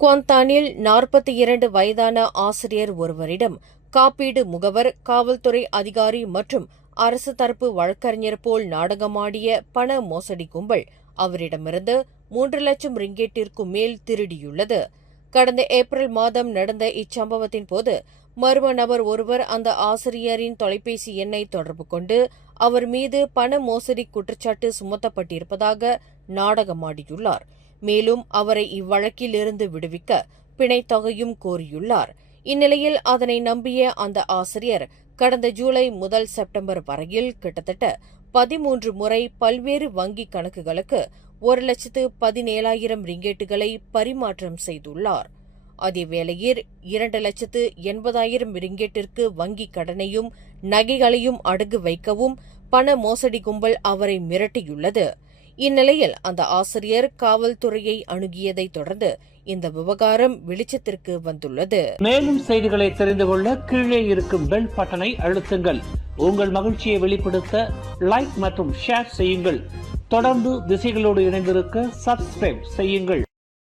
குவாந்தானில் 42 வயதான ஆசிரியர் ஒருவரிடம் காப்பீடு முகவர், காவல்துறை அதிகாரி மற்றும் அரசு தரப்பு வழக்கறிஞர் போல் நாடகமாடிய பண மோசடி கும்பல் அவரிடமிருந்து 3 லட்சம் ரிங்கெட்டிற்கும் மேல் திருடியுள்ளது. கடந்த ஏப்ரல் மாதம் நடந்த இச்சம்பவத்தின் போது மர்ம நபர் ஒருவர் அந்த ஆசிரியரின் தொலைபேசி எண்ணை தொடர்பு கொண்டு அவர் மீது பண மோசடி குற்றச்சாட்டு சுமத்தப்பட்டிருப்பதாக நாடகமாடியுள்ளார். மேலும் அவரை இவ்வழக்கில் இருந்து விடுவிக்க பிணைத் தொகையும் கோரியுள்ளார். இந்நிலையில் அதனை நம்பிய அந்த ஆசிரியர் கடந்த ஜூலை முதல் செப்டம்பர் வரையில் கிட்டத்தட்ட 13 முறை பல்வேறு வங்கிக் கணக்குகளுக்கு 1,17,000 ரிங்கெட்டுகளை பரிமாற்றம் செய்துள்ளார். அதேவேளையில் 2,80,000 ரிங்கெட்டிற்கு வங்கிக் கடனையும் நகைகளையும் அடகு வைக்கவும் பண மோசடி கும்பல் அவரை மிரட்டியுள்ளது. இந்நிலையில் அந்த ஆசிரியர் காவல்துறையை அணுகியதைத் தொடர்ந்து இந்த விவகாரம் வெளிச்சத்திற்கு வந்துள்ளது. மேலும் செய்திகளை தெரிந்து கொள்ள கீழே இருக்கும் பெல் பட்டனை அழுத்துங்கள். உங்கள் மகிழ்ச்சியை வெளிப்படுத்த லைக் மற்றும் ஷேர் செய்யுங்கள். தொடர்ந்து திசைகளோடு இணைந்திருக்க சப்ஸ்கிரைப் செய்யுங்கள்.